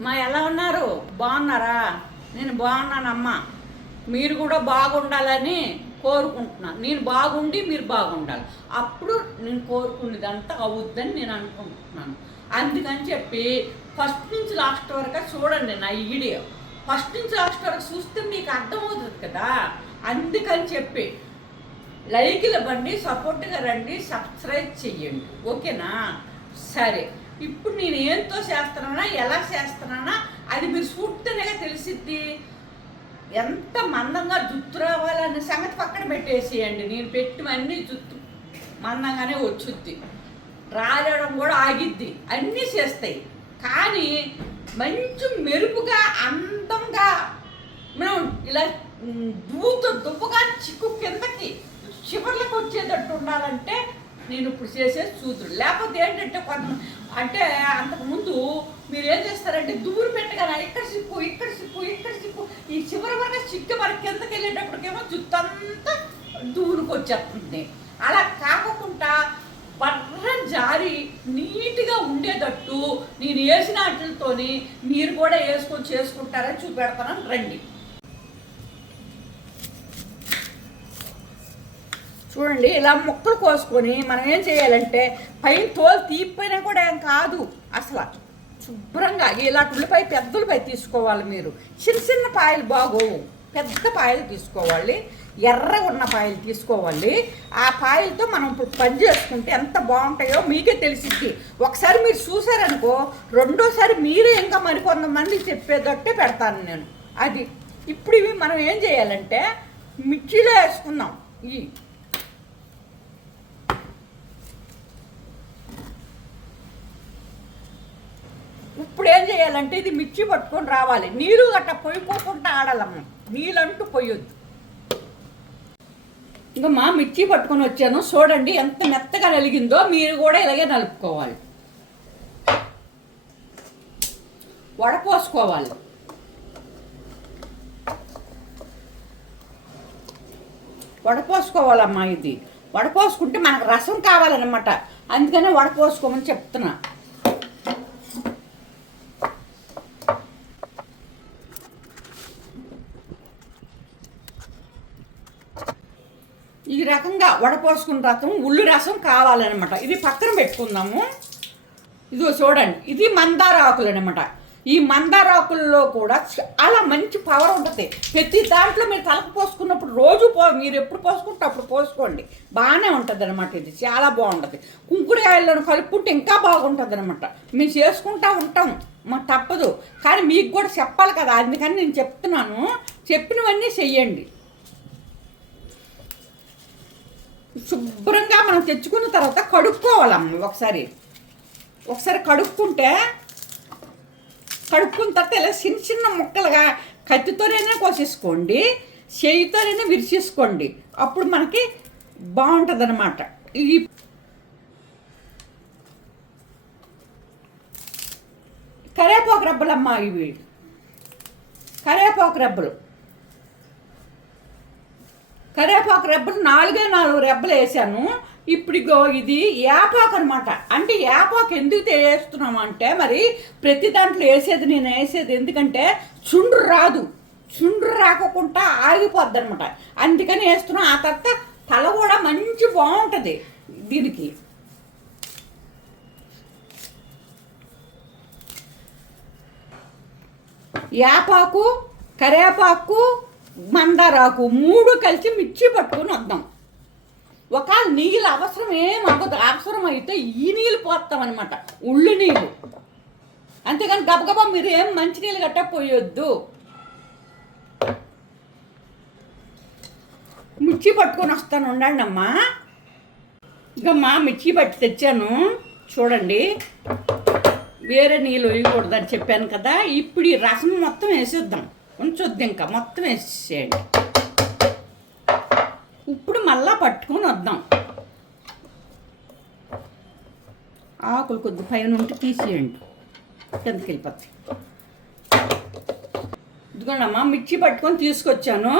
మా ఎలా ఉన్నారు? బాగున్నారా? నేను బాగున్నానమ్మా. మీరు కూడా బాగుండాలని కోరుకుంటున్నాను నేను బాగుండి మీరు బాగుండాలి. అప్పుడు నేను కోరుకునేదంతా అవుద్దని నేను అనుకుంటున్నాను. అందుకని చెప్పి ఫస్ట్ నుంచి లాస్ట్ వరకు చూడండి నా వీడియో. ఫస్ట్ నుంచి లాస్ట్ వరకు చూస్తే మీకు అర్థమవుతుంది కదా? అందుకని చెప్పి లైక్లు బండి సపోర్ట్గా రండి సబ్స్క్రైబ్ చెయ్యండి. ఓకేనా? సరే. ఇప్పుడు నేను ఏంతో చేస్తున్నానా ఎలా చేస్తున్నానా అది మీరు స్ఫూర్తిగా తెలిసిద్ది. ఎంత మందంగా జుత్తు రావాలనే సంగతి పక్కన పెట్టేసేయండి. నేను పెట్టినవన్నీ జుత్తు మందంగానే వచ్చుద్ది. రాలడం కూడా ఆగిద్ది. అన్నీ చేస్తాయి. కానీ మంచి మెరుపుగా అందంగా మనం ఇలా దూత దుబ్బగా చిక్కు కిందకి చివర్లకు వచ్చేటట్టు ఉండాలంటే నేను ఇప్పుడు చేసే సూత్రుడు. లేకపోతే ఏంటంటే కొంత అంటే అంతకుముందు మీరు ఏం చేస్తారంటే దూరు పెట్టగానే ఇక్కడ సిక్కు ఇక్కడ సిక్కు ఇక్కడ సిక్కు ఈ చివరి వరకు చిక్కు వరకు కిందకి వెళ్ళేటప్పటికేమో జుత్తంతా దూరుకు వచ్చేస్తుంది. అలా కాకుండా బర్ర జారి నీట్గా ఉండేటట్టు నేను వేసిన వాటితోని మీరు కూడా వేసుకొని చేసుకుంటారని చూపెడతానని రండి. చూడండి ఇలా ముక్కలు కోసుకొని మనం ఏం చేయాలంటే పైన తోలు తీపిపోయినా కూడా ఏం కాదు. అసలు శుభ్రంగా ఇలాంటి ఉల్లిపాయ పెద్ద ఉల్లిపాయ తీసుకోవాలి మీరు. చిన్న చిన్న పాయలు బాగోవు. పెద్ద పాయలు తీసుకోవాలి. ఎర్ర ఉన్న పాయలు తీసుకోవాలి. ఆ పాయలతో మనం ఇప్పుడు పని చేసుకుంటే ఎంత బాగుంటాయో మీకే తెలిసింది ఒకసారి మీరు చూసారనుకో రెండోసారి మీరే ఇంకా మరికొంతమంది చెప్పేదట్టే పెడతాను నేను. అది ఇప్పుడు ఇవి మనం ఏం చేయాలంటే మిర్చిలో వేసుకుందాం. ఈ ఇప్పుడు ఏం చేయాలంటే ఇది మిర్చి పట్టుకొని రావాలి. నీరు గట్ట పొయ్యిపోకుండా ఆడాలమ్మ. నీళ్ళంటూ పొయ్యొద్దు ఇంకా మా మిర్చి పట్టుకొని వచ్చాను. చూడండి ఎంత మెత్తగా నలిగిందో మీరు కూడా ఇలాగే నలుపుకోవాలి. వడపోసుకోవాలి. వడపోసుకోవాలమ్మా ఇది. వడపోసుకుంటే మనకు రసం కావాలన్నమాట. అందుకనే వడపోసుకోమని చెప్తున్నా ఈ రకంగా వడపోసుకున్న రసం ఉల్లి రసం కావాలన్నమాట. ఇది పక్కన పెట్టుకుందాము. ఇదిగో చూడండి ఇది మందార ఆకులు అనమాట ఈ మందార ఆకుల్లో కూడా చాలా మంచి పవర్ ఉంటుంది. ప్రతి దాంట్లో మీరు తలకు పోసుకున్నప్పుడు రోజు పో మీరు ఎప్పుడు పోసుకుంటే అప్పుడు పోసుకోండి. బాగానే ఉంటుంది అనమాట ఇది చాలా బాగుంటుంది. కుంకుడుకాయలను కలుపుకుంటే ఇంకా బాగుంటుంది అనమాట మేము చేసుకుంటా ఉంటాం మాకు తప్పదు. కానీ మీకు కూడా చెప్పాలి కదా అందుకని నేను చెప్తున్నాను. చెప్పినవన్నీ చెయ్యండి. శుభ్రంగా మనం తెచ్చుకున్న తర్వాత కడుక్కోవాలమ్మ ఒకసారి. ఒకసారి కడుక్కుంటే కడుక్కున్న తర్వాత ఇలా చిన్న చిన్న ముక్కలుగా కత్తితోనైనా కోసేసుకోండి చేయితోనైనా విరిచేసుకోండి. అప్పుడు మనకి బాగుంటుంది అనమాట ఇది కరేపాకు రబ్బలమ్మ ఇవి. కరేపాకు రెబ్బలు. కరేపాకు రెబ్బలు నాలుగే నాలుగు రెబ్బలు వేసాను. ఇప్పుడు ఇగో ఇది యాపాకు అనమాట అంటే యాపాకు ఎందుకు వేస్తున్నాం అంటే మరి ప్రతి దాంట్లో వేసేది నేను వేసేది ఎందుకంటే చుండ్రు రాదు. చుండ్రు రాకుండా ఆగిపోద్ది అనమాట అందుకని వేస్తున్నాం. ఆ తర్వాత తల కూడా మంచి బాగుంటుంది దీనికి. యాపాకు కరేపాకు మందారాకు మూడు కలిసి మిర్చి పట్టుకొని వద్దాం. ఒకవేళ నీళ్ళు అవసరం ఏం అవ్వదు అవసరం అయితే ఈ నీళ్ళు పోస్తామన్నమాట ఉళ్ళు నీళ్ళు. అంతేగాని గబగబా మీరు ఏం మంచి నీళ్ళు గట్ట పోయొద్దు. మిర్చి పట్టుకొని వస్తాను ఉండండి అమ్మా. ఇంకమ్మా మిర్చి పట్టి తెచ్చాను చూడండి. వేరే నీళ్ళు వేయకూడదని చెప్పాను కదా ఇప్పుడు ఈ రసం మొత్తం వేసేద్దాం. ఉంచొద్దు ఇంకా మొత్తం వేసేయండి ఇప్పుడు మళ్ళా పట్టుకొని వద్దాం. ఆకులు కొద్ది పైన ఉంటే తీసేయండి. కిందకి వెళ్ళిపోతాయి. ఇదిగోండమ్మా మిర్చి పట్టుకొని తీసుకొచ్చాను.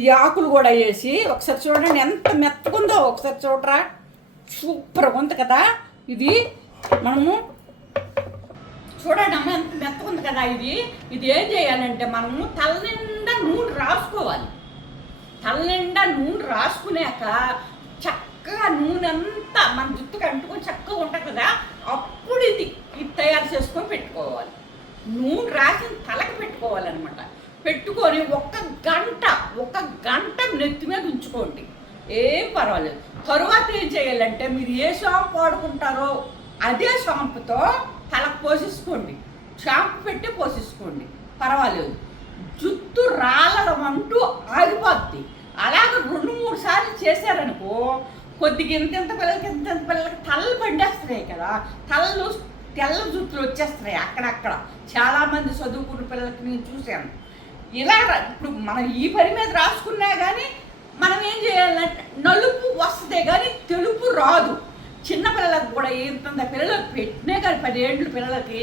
ఈ ఆకులు కూడా వేసి ఒకసారి చూడండి ఎంత మెత్తకుందో ఒకసారి చూడరా. సూపర్ ఉంది కదా. ఇది మనము చూడండి అమ్మ ఎంత మెత్త ఉంది కదా ఇది. ఇది ఏం చేయాలంటే మనము తల నిండా నూనె రాసుకోవాలి. తల నిండా నూనె రాసుకున్నాక చక్కగా నూనె అంతా మన జుట్టుకు అంటుకొని చక్కగా ఉంటుంది కదా అప్పుడు ఇది ఇది తయారు చేసుకొని పెట్టుకోవాలి. నూనె రాసి తలకు పెట్టుకోవాలన్నమాట. పెట్టుకొని ఒక్క గంట ఒక గంట నెత్తి మీద ఉంచుకోండి. ఏం పర్వాలేదు. తరువాత ఏం చేయాలంటే మీరు ఏ షాంపు వాడుకుంటారో అదే షాంపుతో తలకు పోసేసుకోండి. షాంపు పెట్టి పోసేసుకోండి. పర్వాలేదు. జుట్టు రాలడం అంటూ ఆగిపోద్ది. అలాగ రెండు మూడు సార్లు చేశారనుకో కొద్దిగా ఇంత ఇంత పిల్లలకి ఇంత పిల్లలకి తలలు పండేస్తున్నాయి కదా. తలలు తెల్ల జుట్టులు వచ్చేస్తున్నాయి అక్కడక్కడ. చాలామంది చదువుకున్న పిల్లలకి నేను చూశాను. ఇలా ఇప్పుడు మనం ఈ పని మీద రాసుకున్నా కానీ మనం ఏం చేయాలంటే నలుపు వస్తే కానీ తెలుపు రాదు. చిన్నపిల్లలకు కూడా ఏంతంత పిల్లలకు పెట్టిన పదేళ్ళు పిల్లలకి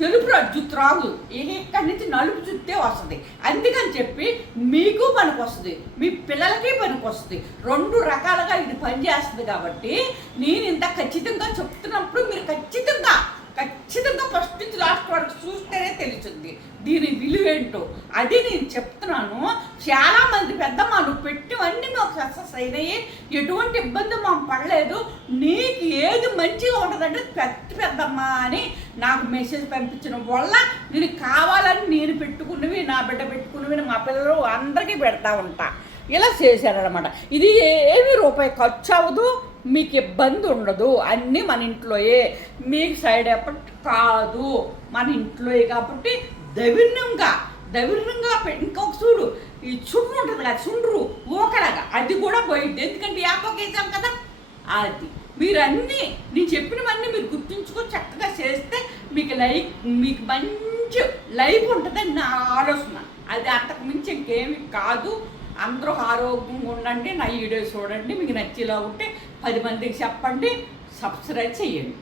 తెలుపు రాజు జుత్తు రాదు. ఇక్కడి నుంచి నలుపు జుత్తే వస్తుంది. అందుకని చెప్పి మీకు పనికి వస్తుంది మీ పిల్లలకి పనికి వస్తుంది రెండు రకాలుగా ఇది పనిచేస్తుంది కాబట్టి నేను ఇంత ఖచ్చితంగా చెప్తున్నప్పుడు మీరు ఖచ్చితంగా ఖచ్చితంగా ఫస్ట్ నుంచి లాస్ట్ వరకు చూస్తేనే తెలుస్తుంది. దీని విలువ ఏంటో అది నేను చెప్తున్నాను. చాలా మంది పెద్దమ్మలు పెట్టివన్నీ మాకు సక్సెస్ అయినాయి. ఎటువంటి ఇబ్బంది మాకు పడలేదు. నీకు ఏది మంచిగా ఉంటుందంటే పెద్ద పెద్దమ్మ అని నాకు మెసేజ్ పంపించడం వల్ల నేను కావాలని నేను పెట్టుకున్నవి నా బిడ్డ పెట్టుకున్నవి మా పిల్లలు అందరికీ పెడతా ఉంటా. ఇలా చేశారనమాట ఇది ఏమి రూపాయి ఖర్చు అవ్వదు. మీకు ఇబ్బంది ఉండదు. అన్నీ మన ఇంట్లోయే. మీకు సైడ్ ఎఫెక్ట్ కాదు. మన ఇంట్లోయే కాబట్టి దవిన్యంగా దవిన్యంగా ఇంకొక చూడు ఈ చుండ్రు ఉంటుంది కదా చుండ్రు ఊకలాగా అది కూడా పోయింది ఎందుకంటే యాపకి వేసాం కదా? అది. మీరన్నీ నేను చెప్పినవన్నీ మీరు గుర్తుంచుకొని చక్కగా చేస్తే మీకు లైఫ్ మీకు మంచి లైఫ్ ఉంటుందని నా ఆలోచన. అది అంతకు మించి ఇంకేమి కాదు. అందరూ ఆరోగ్యంగా ఉండండి నా వీడియో చూడండి మీకు నచ్చేలా ఉంటే పది మందికి చెప్పండి సబ్స్క్రైబ్ చేయండి